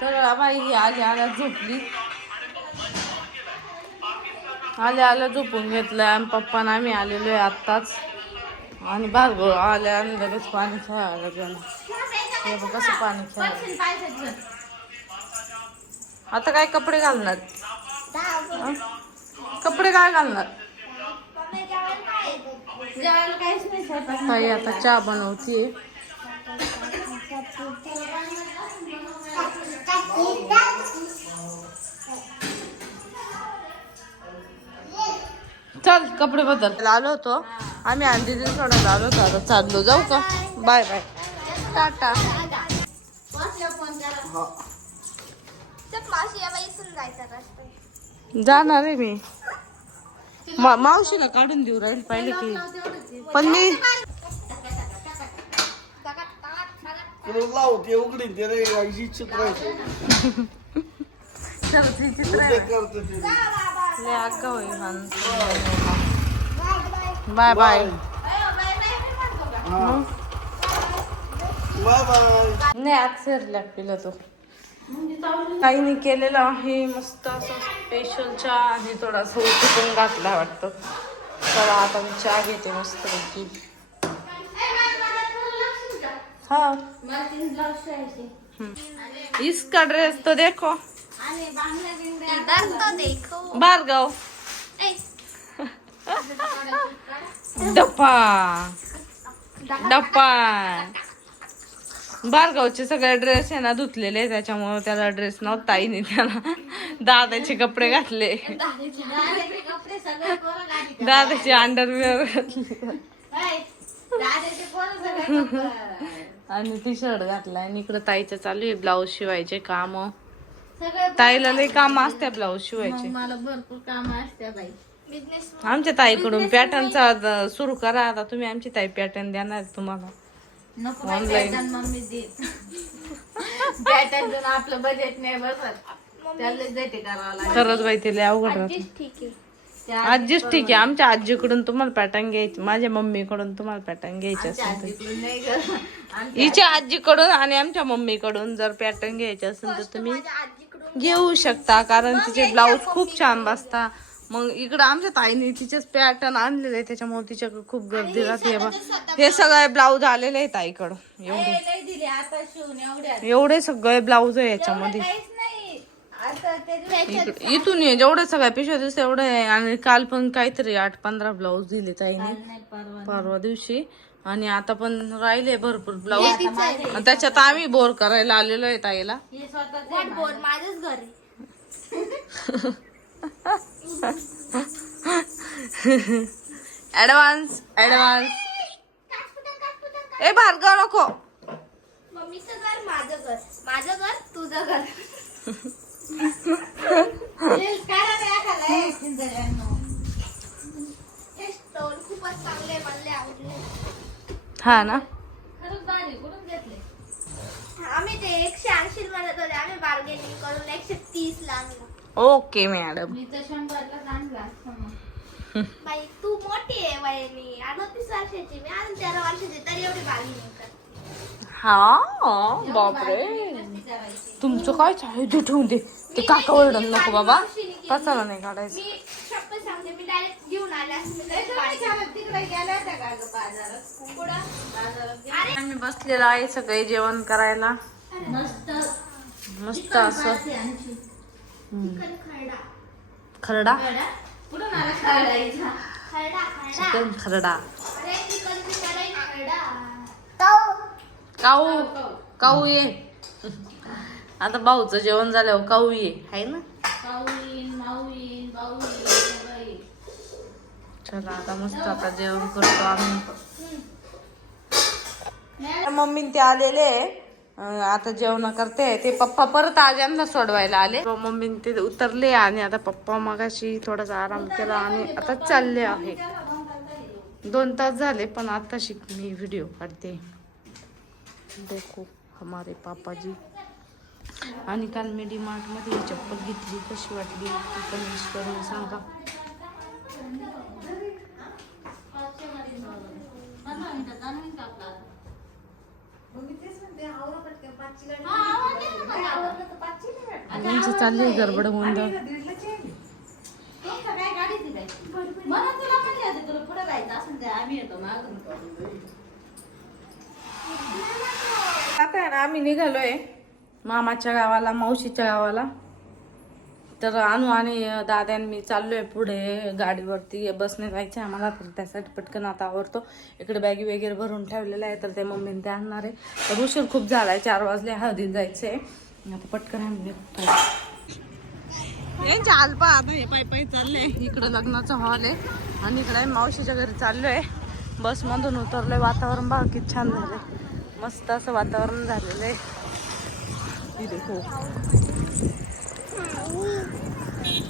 तर बाई ही आली आल्या झोपली. आल्या आल्या झोपून घेतलं आणि पप्पा आणि आम्ही आलेलो आहे आत्ताच. आणि भार्गव आल्या आणि लगेच पाणी खेळायला गेलं. हे बघ कसं पाणी खेळायला आता काय कपडे घालणार? कपडे काय घालणार? ताई आता चहा बनवतीये. चल कपडे बदल. आलो होतो. आम्ही अंडी सोडायला आलो होतो. आता चाललो जाऊ का? Bye bye. टाटा. रस्ता जाणार आहे मी. मा- मावशीला काढून देऊ राहील पाहिले की. पण मी लावते ते आईची चित्र आहे. चल ती. चित्र होईल बाय बाय. Bye bye. नाही आज सेरल्या पिलं तो. काही नाही केलेलं आहे मस्त असं स्पेशल चहा आणि थोडासा उचलून घातला वाटतं. चला आता मी चहा घेते मस्त पैकी हा इसका ड्रेस तो देखो. ए, डप्पा. डप्पा. भार्गवचे सगळे ड्रेस आहे ना धुतलेले त्याच्यामुळे त्याला ड्रेस नव्हता आईने त्याला दादाचे कपडे घातले. दादाचे कपडे सगळे पोरं गाडीत. दादाचे अंडरवेअर घातले. हाय, दादाचे पोरं सगळे कपडे. आणि टी शर्ट घातलाय. आणि इकडे ताईचं चालू आहे ब्लाऊज शिवायचे काम. ताईला लई काम असते ब्लाऊज शिवायचे. मला भरपूर काम असते बाई. बिझनेस आमच्या ताईकडून पॅटर्नचा सुरू करा. आता तुम्ही आमची ताई पॅटर्न देणार तुम्हाला. नको Online. पॅटर्न मम्मी देत. पॅटर्न देऊन आपलं बजेट नाही बसत. त्याला देते करावं लागेल. खरंच बाई तिला अवघड राहत. ठीक आहे. आजीच ठीक आहे. आमच्या आजीकडून तुम्हाला पॅटर्न घ्यायची माझ्या मम्मीकडून तुम्हाला पॅटर्न घ्यायचे असेल तर. आजीकडून नाही गं. आमच्या हिच्या आजीकडून आणि आमच्या मम्मीकडून जर पॅटर्न घ्यायचे असेल तर तुम्ही घेऊ शकता कारण तिचे ब्लाऊज खूप छान बसता. मग इकडं आमच्या ताईने तिचेच पॅटर्न आणलेले आहे त्याच्यामुळे तिच्याकडे खूप गर्दी राहते. बा हे सगळे ब्लाऊज आलेले आहेत ताईकडं. एवढे. एवढे सगळे ब्लाऊज आहे याच्यामध्ये. इथून ये जेवढे सगळ्या पिशव्या दिसत एवढे आहे आणि काल पण काहीतरी आठ पंधरा ब्लाऊज दिले ताईने. परवा दिवशी. आणि आता पण राहिले भरपूर ब्लाऊज. त्याच्यात आम्ही बोर करायला आलेलो आहे ताईला. हे स्वतःच बोल माझंच घर. आहे ऍडव्हान्स ऍडव्हान्स ए भार्गव नको. मम्मीचं घर माझं घर. माझं घर तुझं घर. हे खूपच चांगले मला आवडले हा ना? आम्ही ते एकशे ऐंशी म्हणत होते आम्ही बार्गेनिंग करून एकशे तीस ला आणलं. Okay madam. मी तर शंभरला आणला बाई तू मोठी आहे वयाने अडतीस वर्षाची मी अजून तेरा वर्षाची तरी एवढी बार्गेनिंग करते. हा? बापरे. तुमचं काय चालू ते ठेवून दे. ते काका ओरडन नको बाबा. कसाला नाही काढायचं? मी शपथ सांगते मी डायरेक्ट घेऊन आम्ही बसलेलो आहे सगळे जेवण करायला. मस्त. मस्त असं. चिकन खरडा. चिकन खरडा काऊ. काऊ. ये. आता भाऊचं जेवण झाल्यावर काऊ ये. आहे ना? चला आता मस्त आता जेवण करतो आम्ही. मम्मी ते आलेले. आता जेवण करते. ते पप्पा परत आज यांना सोडवायला आले. मम्मी ते उतरले आणि आता पप्पा मगाशी थोडासा आराम केला आणि आता चालले आहे. दोन तास झाले पण आता शिक मी व्हिडिओ काढते. देखो हमारे पापाजी. आणि काल मी डी मार्टमध्ये ही चप्पल घेतली कशी वाटली? ती पण विश करून सांगा पंधरा मिनिटं, दहा मिनिटं आपलं आता. हा, आवरलं ना मग, आवरलं तर पाच यांचं चाललंय गडबड गोंधळ आता आहे ना आम्ही निघालोय मामाच्या गावाला मावशीच्या गावाला. तर आणू आणि दादा मी मी चाललोय पुढे गाडीवरती. बसने जायचं आम्हाला तर त्यासाठी पटकन आता आवडतो इकडे बॅगी वगैरे भरून ठेवलेलं आहे तर ते मम्मीने ते आणणार आहे. तर उशीर खूप झालाय चार वाजले हळदी जायचं आहे आता पटकन आम्ही निघतो यांच्या आलपा आता हे पाय पायी चाललंय. इकडं लग्नाचा हॉल आहे आणि इकडे मावशीच्या घरी चाललोय. बसमधून उतरलोय वातावरण बघा किती छान झालंय. मस्त असं वातावरण झालेलं आहे. देखो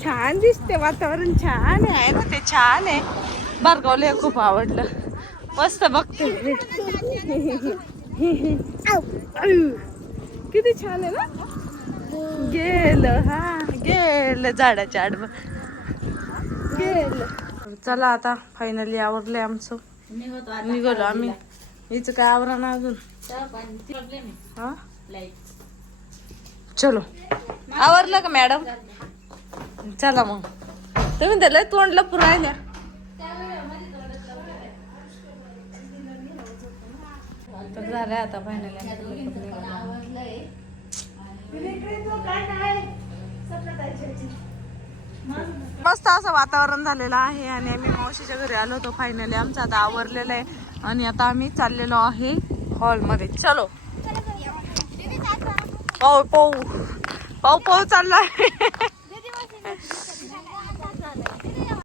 छान दिसते वातावरण छान आहे. ना ते? छान आहे. बारगावला खूप आवडलं. मस्त बघते. किती छान आहे ना? गेलं हा गेलं झाडाच्या आडव. गेलं. चला आता फायनली आवरलंय आमचं. निघालो आम्ही. हिचं काय आवरा ना अजून? हा? चलो. आवरलं का मॅडम चला मग. तुम्ही त्याला तोंडला पुरायल्या तर झालंय आता फायनली मस्त असं वातावरण झालेलं आहे आणि आम्ही मावशीच्या घरी आलो होतो फायनली आमचं आता आवरलेलं आहे आणि आता आम्ही चाललेलो आहे हॉलमध्ये चलो. पाऊ पाऊ पाऊ पाऊ चाललाय.